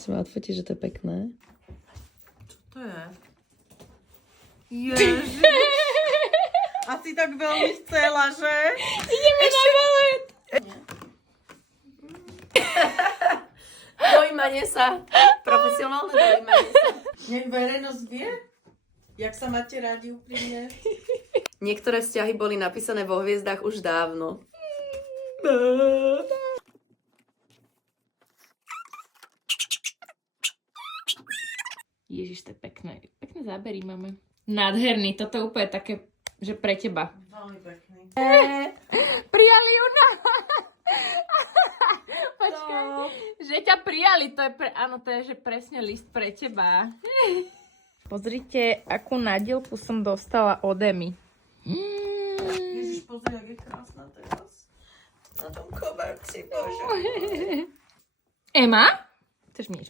Chceme odfotiť, že to je pekné. Čo to je? Ježiš. Asi tak veľmi chcela, že? Ideme na balet! Dojímanie sa. Profesionálne dojímanie sa. Nech verejnosť vie, jak sa máte rádi úprimne. Niektoré vzťahy boli napísané vo hviezdách už dávno. Ježiš, to je pekné. Pekné zábery máme. Nádherný, toto je úplne také, že pre teba. Veľmi pekný. Prijali ju na... Počkaj, že ťa prijali, to je áno, to je že presne list pre teba. Pozrite, akú nadielku som dostala od Emy. Ježiš, pozri, jak je krásna teraz. Na tom koberci, bože. Ema? Chceš mi niečo